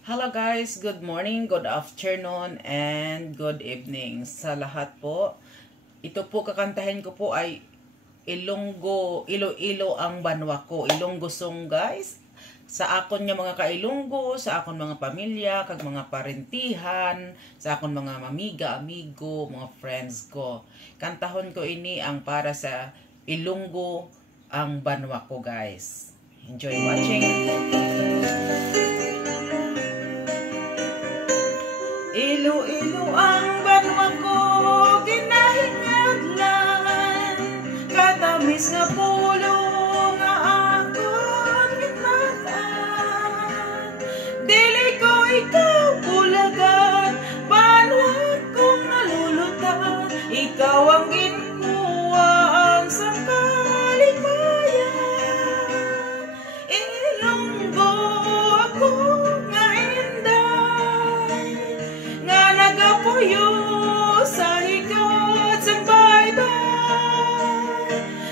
Hello guys, good morning, good afternoon, and good evening sa lahat po. Ito po kakantahin ko po ay Iloilo ang banwa ko. Ilonggo song guys. Sa akon nga mga kailonggo, sa akon mga pamilya, kag mga parentihan, sa akon mga mamiga, amigo, mga friends ko. Kantahon ko ini ang para sa Ilonggo ang banwa ko guys. Enjoy watching. Iloilo ang banwa ko, ginahingaglan, katamis nga pulo nga akon gitmatan. Dili ko ikaw bulagan, banwa kong nalulutan, ikaw ang ginkuwaan sa kalimayan. Ilonggo ako nga inday, nga nagapuyo sa higat sa baybay.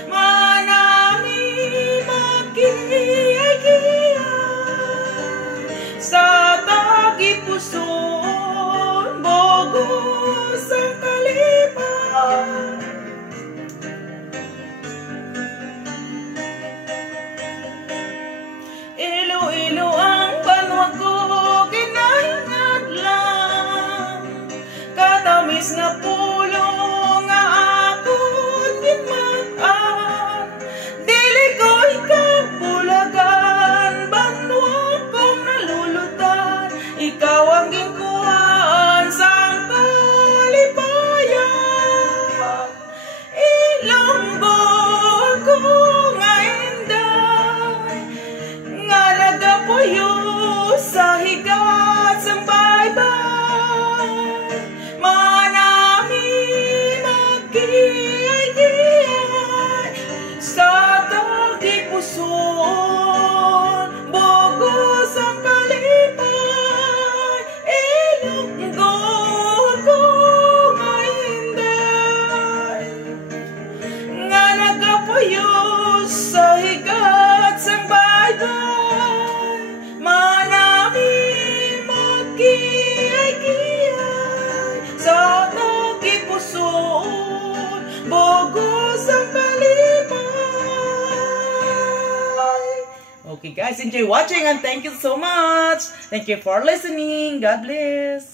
Manami magkiyay-kiyay sa tagipuson, bugos ang kalipay. Iloilo ang banwa ko, ginahingaglan, katamis nga pulo nga akon gitmatan. Dili ko ikaw bulagan, banwa kong nalulutan, ikaw ang ginkuhaan sa kalipayan. Ilonggo ako nga inday, nga nagapuyo sa higat sa baybay. Manami magkiyay-kiyay sa tagipuson, bugos ang kalipay. Ilonggo ako nga inday, nga nagapuyo sa higat sa baybay. Manami magkiyay-kiyay sa tagipuson, bugos ang kalipay. Okay guys, enjoy watching and thank you so much. Thank you for listening. God bless.